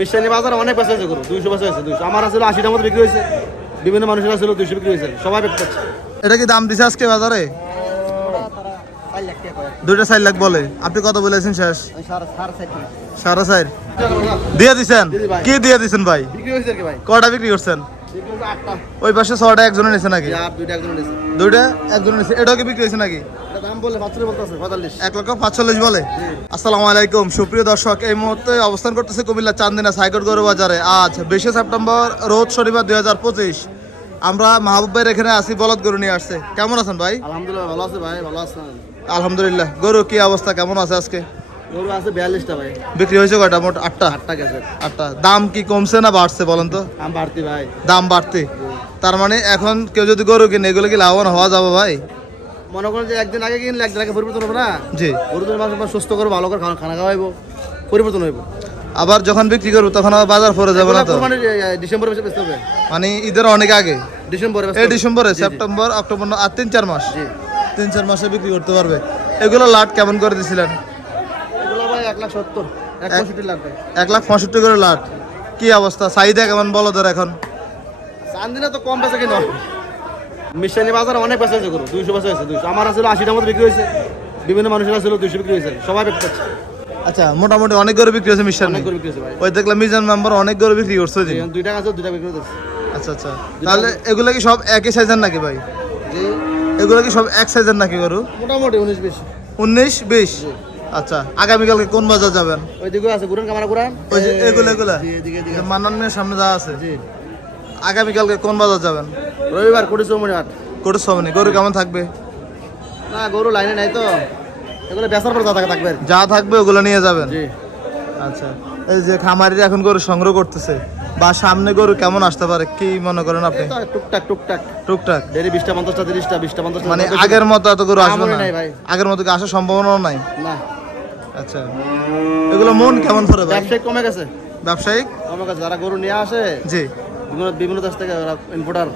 মিশানি বাজার অনেক বেচা হয়েছে গরু দুইশো বেচা হয়েছে দুইশো। আমার আসলে আশিটার মতো বিক্রি হয়েছে বিভিন্ন মানুষের আসলে দুইশো বিক্রি হয়েছে সবাই বিক্রি করছে। এটা কি দাম দিছে আজকে বাজারে? দুইটা চার লাখ বলে। আপনি কত বলেছেন শেষ? সাড়ে চার। দিয়ে দিছেন? কি দিয়ে দিছেন ভাই। কটা বিক্রি করছেন? ওই পাশে ছটা একজনে নিছে নাকি? দুইটা একজন নিছে। এটাও কি বিক্রি হয়েছে নাকি? এটা দাম বললে পাঁচশো বলতেছে পঁয়তাল্লিশ। এক লক্ষ পাঁচচল্লিশ বলে। আসসালামু আলাইকুম। সুপ্রিয় দর্শক এই মুহূর্তে অবস্থান করতেছে কুমিল্লা চান্দিনা বাজারে। আজ বিশে সেপ্টেম্বর রোজ শনিবার দুই হাজার পঁচিশ। আমরা মাহবুব ভাইয়ের এখানে আসি বলদ গরু নিয়ে আসছে। কেমন আছেন ভাই? আলহামদুলিল্লাহ ভালো আছে ভাই ভালো আছেন। আলহামদুলিল্লাহ। গরু কি অবস্থা? কেমন আছে আজকে? গরু আছে বিয়াল্লিশটা ভাই। বিক্রি হয়েছে কয়টা? মোট আটটা। আটটা গেছে। আটটা। দাম কি কমছে না বাড়ছে বলেন তো? বাড়তি ভাই। দাম বাড়তে। তার মানে এখন কেউ যদি গরু কিনে এগুলো কি লাভবান হওয়া যাবে ভাই? মনে করেন যে একদিন আগে কিনলে একদিন আগে পরিবর্তন হবে না? জি। গরু তো মানুষ সুস্থ করে ভালো করে খানা- খাওয়াইবো পরিবর্তন হইব। আবার যখন বিক্রি করব তখন আবার বাজার পরে যাবে না তো? মানে ডিসেম্বরে বেশি বেচতে হবে। মানে ঈদের অনেক আগে? ডিসেম্বরে এই। ডিসেম্বরে। সেপ্টেম্বর অক্টোবর আর তিন চার মাস? তিন চার মাসে বিক্রি করতে পারবে। এগুলো লাট কেমন করে দিছিলেন? লাখ সত্তর এক লাখ পঁয়ষট্টি করে লাট কি অবস্থা? চাহিদা কেমন বলো তোর এখন। চান্দিনা তো কম বেচা কিনা। মিশানি বাজার অনেক বেচা হয়েছে গরু দুইশো বেচা হয়েছে দুইশো। আমার আসলে আশিটার মতো বিক্রি হয়েছে বিভিন্ন মানুষের আসলে দুইশো বিক্রি হয়েছে সবাই বিক্রি করছে। আচ্ছা মোটামুটি অনেক গরু বিক্রি হয়েছে মিশন। অনেক গরু বিক্রি হয়েছে ভাই। ওই দেখলাম মিজান মেম্বার অনেক গরু বিক্রি করছে। দুইটা আছে দুইটা বিক্রি হচ্ছে আচ্ছা আচ্ছা। তাহলে এগুলো কি সব একই সাইজের নাকি ভাই? এগুলো কি সব এক সাইজের নাকি গরু? মোটামুটি উনিশ বিশ। উনিশ বিশ। আচ্ছা আগামীকালকে কোন বাজার যাবেন? ওইদিকে আছে গুরান কামারা গুরান ওই যে এগুলো এগুলা। মান্নান মিয়ার সামনে যা আছে। জি। আগামীকালকে কোন বাজার যাবেন? রবিবার কোটি চৌমনি হাট। কোটি গরু কেমন থাকবে? না গরু লাইনে নাই তো। এগুলো বেচার পর থাকবে। যা থাকবে ওগুলো নিয়ে যাবেন? জি। আচ্ছা এই যে খামারিরা এখন গরু সংগ্রহ করতেছে বা সামনে গরু কেমন আসতে পারে কি মনে করেন আপনি? টুকটাক টুকটাক। টুকটাক। ডেলি বিশটা পঞ্চাশটা তিরিশটা বিশটা পঞ্চাশটা। মানে আগের মতো এত গরু আসবে না? ভাই। আগের মতো আসার সম্ভাবনাও নাই? না। আচ্ছা। এগুলো মন কেমন করে ভাই? ব্যবসায়িক কমে গেছে। ব্যবসায়িক? কমে গেছে। যারা গরু নিয়ে আসে জি। বিভিন্ন বিভিন্ন দেশ থেকে ওরা ইম্পোর্টার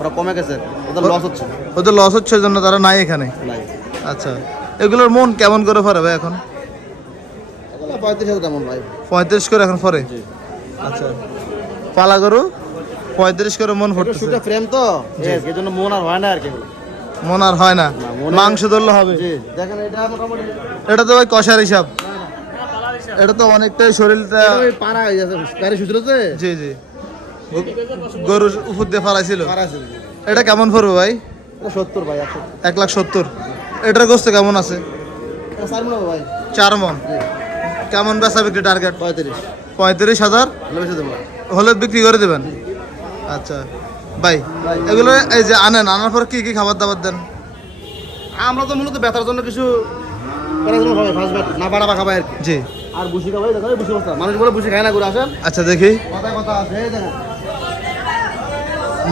ওরা কমে গেছে। ওদের লস হচ্ছে। ওদের লস হচ্ছে জন্য তারা নাই এখানে? নাই। আচ্ছা। এগুলোর মন কেমন করে পড়ে ভাই এখন? পঁয়ত্রিশ হাজার ভাই? পঁয়ত্রিশ করে এখন জি। আচ্ছা। পালা গরু পঁয়ত্রিশ করে মন সুটা ফ্রেম তো। এই জন্য মন আর হয় না আর কি। মন আর হয় না। মাংস ধরলে হবে। দেখেন এটা মোটামুটি এটা তো ভাই কষার হিসাব। এটা তো অনেকটাই শরীরটা পাড়া হয়ে গাড়ি জি জি। গরুর উপর দিয়ে ফালাইছিল এটা কেমন পড়বে ভাই? সত্তর ভাই এক লাখ সত্তর। এটার গোস্ত কেমন আছে? চার মনে মন। কেমন বেচা বিক্রি টার্গেট পঁয়ত্রিশ। পঁয়ত্রিশ হাজার? হলে বিক্রি করে দেবেন? আচ্ছা। ভাই এগুলো এই যে আনেন আনার পর কি কি খাবার দাবার দেন? আমরা তো মূলত ব্যথার জন্য কিছু করার জন্য খাবাই ফার্স্ট ব্যাট না বাড়া বা খাবাই আর কি। জি। আর বুসি খাবাই দেখো বুসি বস্তা। মানুষ বলে বুসি খায় না করে আসেন। আচ্ছা দেখি। কথায় কথা আছে এই দেখেন।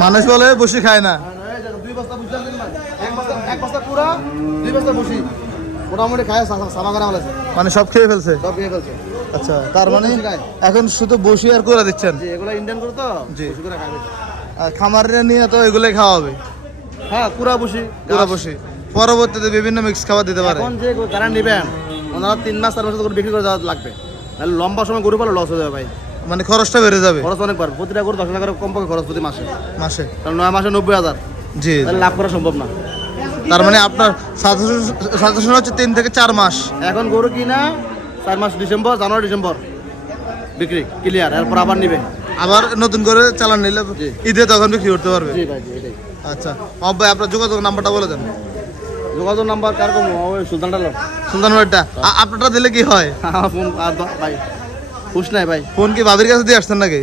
মানুষ বলে বসে খায় না। দুই বস্তা বুসি এক বস্তা এক বস্তা পুরা দুই বস্তা বুসি মোটামুটি খায় মানে সব খেয়ে ফেলছে? সব খেয়ে ফেলছে। আচ্ছা তার মানে এখন শুধু বসি আর করে দিচ্ছেন? জি এগুলো ইন্ডিয়ান করে তো জি। করে খামারে নিয়ে তো এগুলোই খাওয়া হবে। হ্যাঁ পুরা বুসি পুরো বসে পরবর্তীতে বিভিন্ন মিক্স খাবার দিতে পারে। এখন যে যারা নেবেন ওনারা তিন মাস চার মাস করে বিক্রি করে যাওয়া লাগবে। তাহলে লম্বা সময় গরু পালে লস হয়ে যাবে ভাই। মানে খরচটা বেড়ে যাবে। খরচ অনেক পারবে প্রতিটা গরু দশ হাজার করে কম পক্ষে খরচ প্রতি মাসে। মাসে। তাহলে নয় মাসে নব্বই হাজার। জি তাহলে লাভ করা সম্ভব না। তার মানে আপনার সাজেশন হচ্ছে তিন থেকে চার মাস। এখন গরু কিনা চার মাস ডিসেম্বর জানুয়ারি ডিসেম্বর। বিক্রি ক্লিয়ার এরপর আবার নিবে। আবার নতুন করে চালান নিলে ঈদে তখন বিক্রি করতে পারবে? ভাই আচ্ছা। অব ভাই আপনার যোগাযোগ নাম্বারটা বলে দেন। যোগাযোগ নাম্বার কার কম? ওই সুলতান ডালার সুলতান ভাইটা। আপনারটা দিলে কি হয়? ফোন ভাই হুশ নাই ভাই। ফোন কি ভাবির কাছে দিয়ে আসছেন নাকি?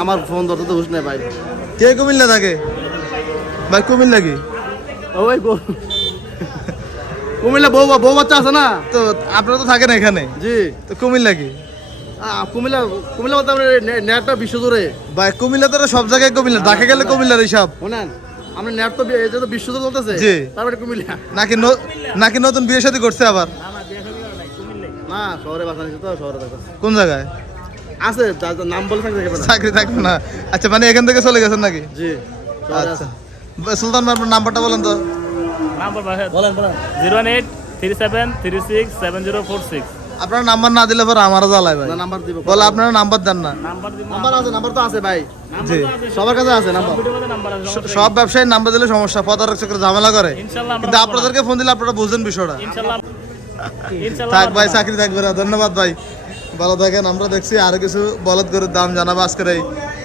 আমার ফোন ধরতে তো হুশ নাই ভাই। কে কুমিল্লা থাকে? ভাই কুমিল্লা কি? ওই গরু কুমিল্লা বউ বউ বাচ্চা আছে না? তো আপনারা তো থাকেন এখানে। জি। তো কুমিল্লা কি? কুমিল্লা কুমিল্লা বলতে আমরা নে- নেটটা ভাই কুমিল্লা তো সব জায়গায় কুমিল্লা। ঢাকা গেলে কুমিল্লার হিসাব। শোনেন আমরা নেট তো বি- এটা তো বিশ্ব জুড়ে চলতেছে জি। তারপরে কুমিল্লা। নাকি নাকি নতুন বিয়ে শাদী করছে আবার? না শহরে বাসা তো শহরে কোন জায়গায়? আছে নাম বলে চাকরি থাকবে না। আচ্ছা মানে এখান থেকে চলে গেছেন নাকি? জি আচ্ছা। সুলতান ভাই, আপনার নাম্বারটা বলেন তো। নাম্বার বলেন। বলেন zero eight three seven three six seven zero four six. আপনার নাম্বার না দিলে পরে আমারও জ্বালায় ভাই। নাম্বার দিব। বলে আপনারা নাম্বার দেন না। নাম্বার আছে নাম্বার তো আছে ভাই। জি। সবার কাছে আছে নাম্বার। সব ব্যবসায়ীর নাম্বার দিলে সমস্যা প্রতারক চক্রে ঝামেলা করে। কিন্তু আপনাদেরকে ফোন দিলে আপনারা বুঝবেন বিষয়টা। থাক ভাই চাকরি থাকবে না ধন্যবাদ ভাই। ভালো থাকেন আমরা দেখছি আরও কিছু বলদ গরুর দাম জানাব আজকের এই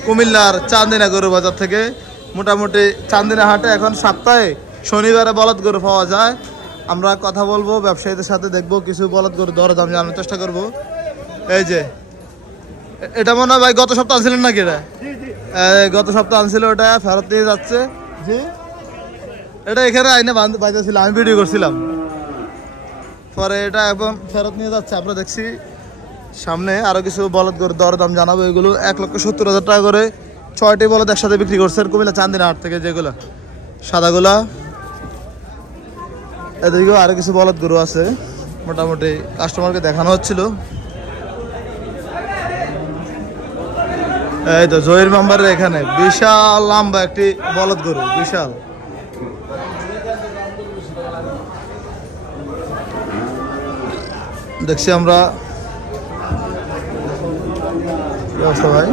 কুমিল্লার চান্দিনা গরু বাজার থেকে। মোটামুটি চান্দিনা হাটে এখন সপ্তাহে শনিবারে বলদ গরু পাওয়া যায়। আমরা কথা বলব ব্যবসায়ীদের সাথে দেখব কিছু বলদ করে দর দাম জানার চেষ্টা করব। এই যে এটা মনে হয় ভাই গত সপ্তাহ আনছিলেন নাকি এটা? গত সপ্তাহ আনছিল ওটা ফেরত দিয়ে যাচ্ছে। জি। এটা এখানে আইনে বাঁধ বাজাছিল আমি ভিডিও করছিলাম। পরে এটা এখন ফেরত নিয়ে যাচ্ছে আমরা দেখছি। সামনে আরও কিছু বলদ করে দর দাম জানাব এগুলো এক লক্ষ সত্তর হাজার টাকা করে ছয়টি বলদ একসাথে বিক্রি করছে কুমিল্লা চান্দিনা হাট থেকে যেগুলো সাদাগুলা। এদিকেও আরও কিছু বলদ গরু আছে। মোটামুটি কাস্টমারকে দেখানো হচ্ছিল। এই তো জহির মেম্বারের এখানে। বিশাল লম্বা একটি বলদ গরু বিশাল। দেখছি আমরা। অবস্থা ভাই?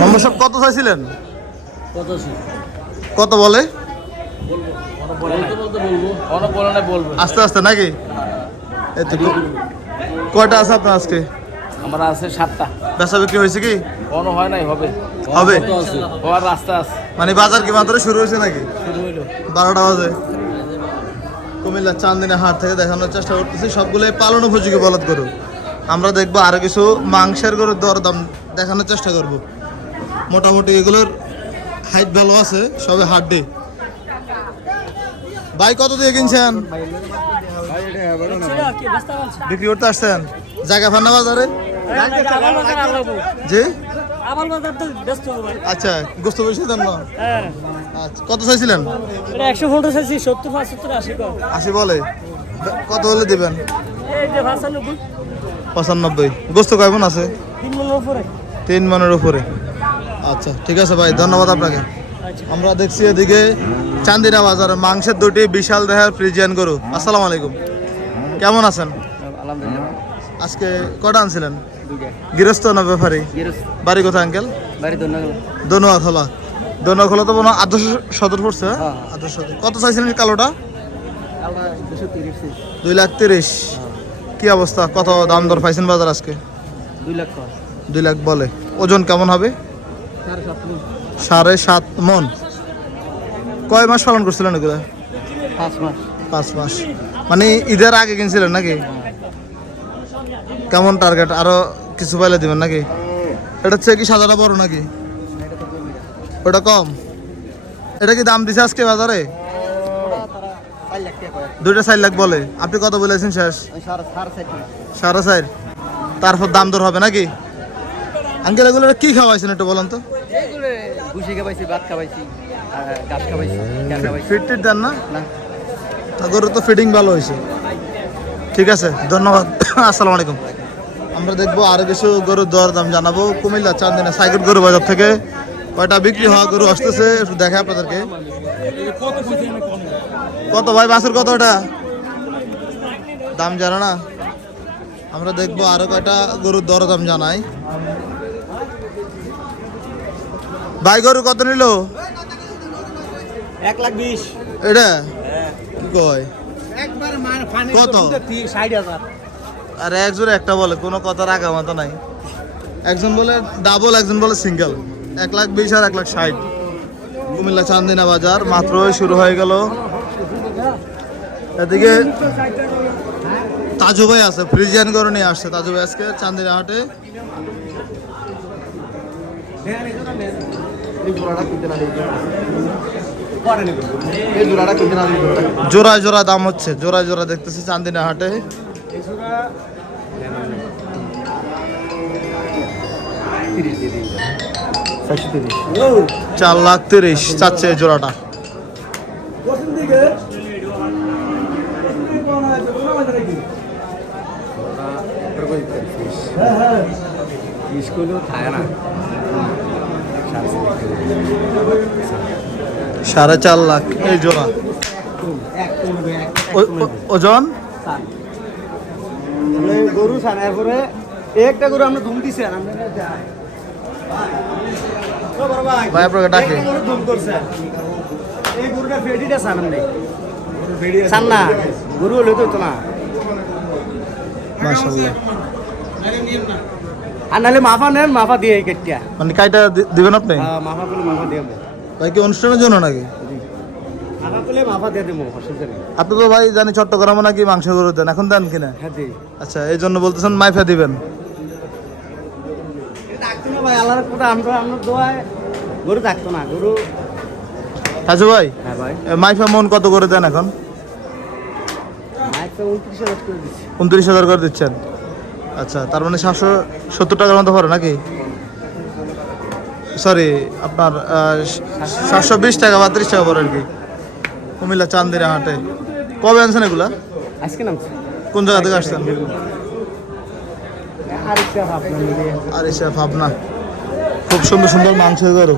নম্বর সব কত চাইছিলেন? কত বলে? আস্তে আস্তে নাকি? কয়টা আছে আপনার আজকে? আমার আছে সাতটা। বেচা বিক্রি হয়েছে কি? কোনো হয় নাই হবে। হবে? হওয়ার রাস্তা আছে। মানে বাজার কি মাত্র শুরু হয়েছে নাকি? শুরু হইল। বারোটা বাজে। কুমিল্লা চান্দিনা হাট থেকে দেখানোর চেষ্টা করতেছি সবগুলোই পালন উপযোগী বলদ গরু। আমরা দেখব আরও কিছু মাংসের গরুর দরদাম দেখানোর চেষ্টা করব। মোটামুটি এগুলোর হাইট ভালো আছে সবে হাড্ডি ভাই, কত দিয়ে কিনছেন? বিক্রি করতে আসছেন? জায়গা ফান্না বাজারে জি? আচ্ছা গোস্ত আচ্ছা কত চাইছিলেন? চাইছি আশি বলে। কত হলে দিবেন? পঁচানব্বই। গোস্ত কয়মন আছে? তিন মনের উপরে। আচ্ছা ঠিক আছে ভাই, ধন্যবাদ আপনাকে। আমরা দেখছি এদিকে চান্দিনা বাজার মাংসের দুটি বিশাল দেহের ফ্রিজিয়ান গরু। আসসালামু আলাইকুম। কেমন আছেন? আজকে কটা আনছিলেন? গৃহস্থ না ব্যাপারী? বাড়ি কোথায় আঙ্কেল? বাড়ি ধন্যবাদ দনুয়া খোলা দনুয়া খোলা তো মনে হয় আদর্শ সদর পড়ছে হ্যাঁ? হ্যাঁ। আদর্শ কত চাইছিলেন কালোটা? দুই লাখ তিরিশ। কি অবস্থা? কত দাম দর পাইছেন বাজার আজকে? দুই লক্ষ দুই লাখ বলে। ওজন কেমন হবে? সাড়ে সাত মণ। সাড়ে সাত মন। কয় মাস পালন করছিলেন এগুলো? পাঁচ মাস। পাঁচ মাস। মানে ঈদের আগে কিনছিলেন নাকি? কেমন টার্গেট আরও কিছু পাইলে দিবেন নাকি? এটা হচ্ছে কি সাদাটা বড় নাকি? ওটা কম? এটা কি দাম দিছে আজকে বাজারে? দুইটা চার লাখ বলে। আপনি কত বলেছেন শেষ? সাড়ে চার। তারপর দাম দর হবে নাকি? আঙ্কেল এগুলো কি খাওয়াইছেন একটু বলেন তো। খাবাইছি ভাত খাবাইছি খাবাইছি ফিট দেন না? গরুর তো ফিটিং ভালো হয়েছে। ঠিক আছে, ধন্যবাদ। আসসালামু আলাইকুম। আমরা দেখব আরও কিছু গরুর দর দাম জানাব। কুমিল্লা চান্দিনা সাইকেল গরু বাজার থেকে। কয়টা বিক্রি হওয়া গরু আসতেছে, একটু দেখে আপনাদেরকে। কত ভাই বাসের কত ওটা? দাম জানা না। আমরা দেখব আরও কয়টা গরুর দর দাম জানাই। ভাই গরু কত নিল? এক লাখ বিশ। এটা? কি কয়? কত? আর একজন একটা বলে কোনো কথার আগা মতো নাই। একজন বলে ডাবল একজন বলে সিঙ্গেল এক লাখ বিশ আর এক লাখ ষাট। কুমিল্লা চান্দিনা বাজার মাত্রই শুরু হয়ে গেল। এদিকে তাজু ভাই আছে ফ্রিজিয়ান করে নিয়ে আসছে তাজু ভাই আজকে চান্দিনা হাটে। এই জোড়াটা কিনতে না এই জোড়াটা কিনতে না জোড়ায় জোড়া দাম হচ্ছে জোড়ায় জোড়া দেখতেছি চান্দিনা হাটে। চার লাখ তিরিশ চাচ্ছে জোড়াটা। স্কুলও খায় না। সাড়ে চার লাখ এই জোড়া ওজন গরু ছান এরপরে একটা গরু আমরা ধুম দিছি ভাই, আপনাকে ডাকে। গরু ধুম করছে। এই গরুটা ফেডিটা ছান আমনে। ছান গরু হলে তো না। মাশাআল্লাহ আর নাহলে মাফা নেন মাফা দিয়ে কেটিয়া মানে কাইটা দিবেন আপনি? মাফা পেলে মাফা দিয়ে ভাই কি অনুষ্ঠানের জন্য নাকি? আপনি তো ভাই জানি চট্টগ্রামে নাকি মাংস গরু দেন এখন দেন কিনা? হ্যাঁ আচ্ছা এই জন্য বলতেছেন মাইফা দিবেন। ভাই আল্লাহর কথা আমরা আমরা দোয়ায় গরু থাকতো না গরু আচ্ছা ভাই হ্যাঁ ভাই। মাইফা মন কত করে দেন এখন? করে উনত্রিশ হাজার করে দিচ্ছেন। আচ্ছা তার মানে সাতশো সত্তর টাকার মতো পড়ে নাকি? সরি আপনার সাতশো বিশ টাকা বা ত্রিশ টাকা পড়ে আর কি। কুমিল্লা চান্দিরা হাটে। কবে আনছেন এগুলা? আজকে নামছি। কোন জায়গা থেকে আসছেন? ভাবলাম যে ভাবনা। খুব সুন্দর সুন্দর মাংসের গরু।